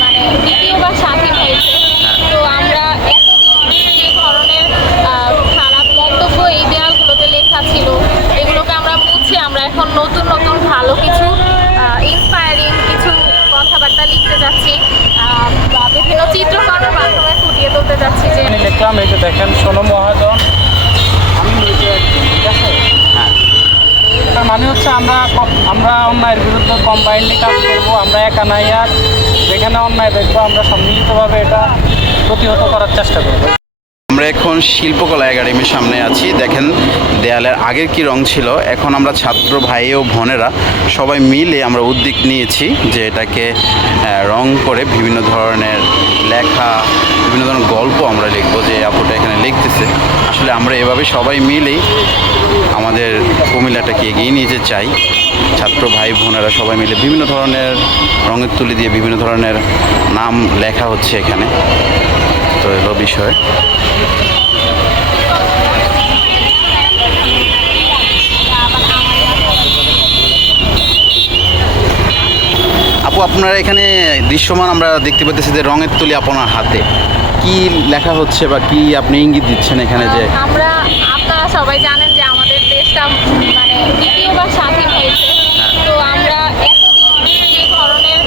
মানে দ্বিতীয়বার স্বাধীন হয়েছে তো আমরা এতদিন যে ধরনের খারাপ মন্তব্য এই দেয়ালগুলোতে লেখা ছিল এগুলোকে আমরা মুছে আমরা এখন নতুন নতুন ভালো কিছু ইন্সপায়ারিং কিছু কথাবার্তা লিখতে যাচ্ছি বা বিভিন্ন চিত্রকর্মের মাধ্যমে ফুটিয়ে তুলতে যাচ্ছি যে লিখলাম এই যে দেখেন সোনু মহাজন আমি নিজে একজন, ঠিক আছে হ্যাঁ তার মানে হচ্ছে আমরা আমরা অন্যায়ের বিরুদ্ধে কম্বাইন্ডলি কাজ করব, আমরা একা নাই আর যেখানে অন্যায় দেখব, আমরা সম্মিলিতভাবে এটা প্রতিহত করার চেষ্টা করব। আমরা এখন শিল্পকলা একাডেমির সামনে আছি। দেখেন, দেয়ালের আগের কি রং ছিল? এখন আমরা ছাত্র ভাই ও বোনেরা সবাই মিলে আমরা উদ্যোগ নিয়েছি যে এটাকে রং করে বিভিন্ন ধরনের লেখা, বিভিন্ন ধরনের গল্প আমরা লিখব যে আপুটা এখানে লিখতেছে। আসলে আমরা এভাবে সবাই মিলেই আমাদের কুমিল্লাটাকে এগিয়ে নিয়ে যেতে চাই। ছাত্র ভাই বোনেরা সবাই মিলে বিভিন্ন ধরনের রঙের তুলি দিয়ে বিভিন্ন ধরনের নাম লেখা হচ্ছে এখানে। তো এলো বিষয়। আপু, আপনারা এখানে দৃশ্যমান আমরা দেখতে পাচ্ছি যে রঙের তুলি আপনার হাতে। কি লেখা হচ্ছে বা কি আপনি ইঙ্গিত দিচ্ছেন এখানে যে? আমরা আপনারা সবাই জানেন যে আমাদের দেশটা মানে দ্বিতীয়বার স্বাধীন হয়েছে। তো আমরা এতদিন যে ধরনের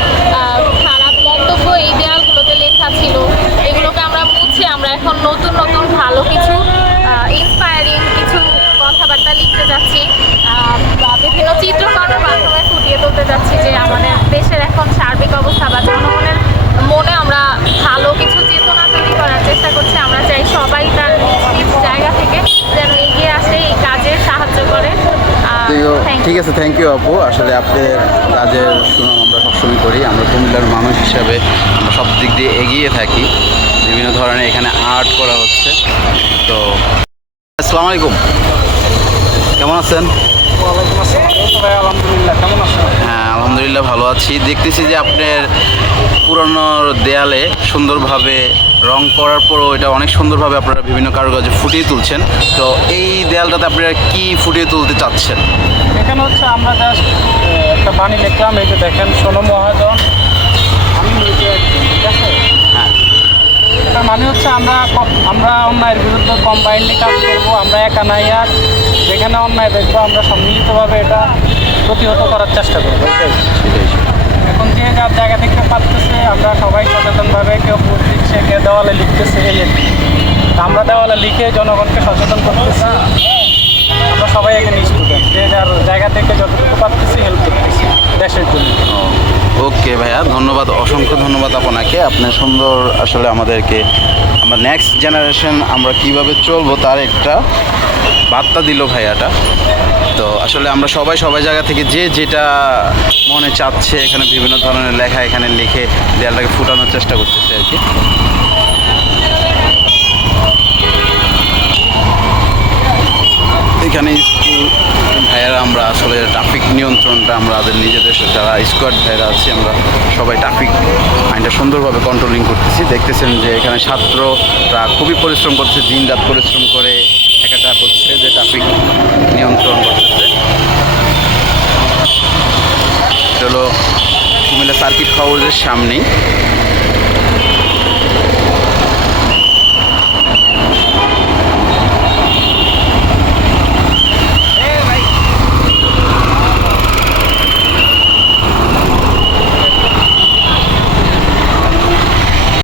খারাপ মন্তব্য এই দেয়ালগুলোতে লেখা ছিল এগুলোকে আমরা মুছে আমরা এখন নতুন নতুন ভালো কিছু ইন্সপায়ারিং কিছু কথাবার্তা লিখতে যাচ্ছি বা বিভিন্ন চিত্রকর্মের মাধ্যমে ফুটিয়ে তুলতে যাচ্ছি যে আমাদের দেশের এখন সার্বিক অবস্থা বা জনগণের মনে আমরা ভালো কিছু চেতনা তৈরি করার চেষ্টা করছি আমরা চাই সবাই তার নিজ নিজ জায়গা থেকে যেন এগিয়ে আসে এই কাজে সাহায্য করে আহ, thank you. ঠিক আছে থ্যাংক ইউ আপু। আসলে আপনাদের কাজের সুনাম আমরা সবসময় করি। আমরা কুমিল্লার মানুষ হিসাবে আমরা সব দিক দিয়ে এগিয়ে থাকি। বিভিন্ন ধরনের এখানে আর্ট করা হচ্ছে। তো আসসালামু আলাইকুম। কেমন আছেন? হ্যাঁ আলহামদুলিল্লাহ ভালো আছি। দেখতেছি যে আপনার পুরনো দেয়ালে সুন্দরভাবে রং করার পরও এটা অনেক সুন্দরভাবে আপনারা বিভিন্ন কারুকাজে ফুটিয়ে তুলছেন। তো এই দেয়ালটাতে আপনারা কি ফুটিয়ে তুলতে চাচ্ছেন? এখানে হচ্ছে আমরা জাস্ট একটা বাণী লিখলাম এই যে দেখেন সোনু মহাজন। আমি ঠিক আছে? হ্যাঁ। তার মানে হচ্ছে আমরা আমরা অন্যায়ের বিরুদ্ধে কম্বাইন্ডলি কাজ করব আমরা একা নাই আর যেখানে অন্যায় দেখব আমরা সম্মিলিতভাবে এটা প্রতিহত করার চেষ্টা করব এখন যে যার জায়গা থেকে পারতেছে আমরা সবাই সচেতনভাবে কেউ দেওয়ালে লিখতেছে এই আমরা দেওয়ালে লিখে জনগণকে সচেতন করতেছি। আমরা সবাই এখানে স্টুডেন্ট যে যার জায়গা থেকে যতটুকু পারতেছি হেল্প করতেছি দেশের জন্য। ওকে ভাইয়া, ধন্যবাদ, অসংখ্য ধন্যবাদ আপনাকে। আপনি সুন্দর আসলে আমাদেরকে, আমরা নেক্সট জেনারেশন আমরা কীভাবে চলবো তার একটা বার্তা দিল ভাইয়াটা। তো আসলে আমরা সবাই সবাই জায়গা থেকে যে যেটা মনে চাচ্ছে, এখানে বিভিন্ন ধরনের লেখা এখানে লিখে দেয়ালটাকে ফুটানোর চেষ্টা করতেছে আর কি। এখানে স্কুল, ভাইয়ারা, আমরা আসলে ট্রাফিক নিয়ন্ত্রণটা আমরা আমাদের নিজেদের যারা স্কোয়াড ভাইয়ারা আছি, আমরা সবাই ট্রাফিক আইনটা সুন্দরভাবে কন্ট্রোলিং করতেছি। দেখতেছেন যে এখানে ছাত্ররা খুবই পরিশ্রম করছে দিন রাত পরিশ্রম করে একাটা করছে যে ট্রাফিক নিয়ন্ত্রণ করতেছে। হলো কুমিল্লা সার্কিট হাউসের সামনেই।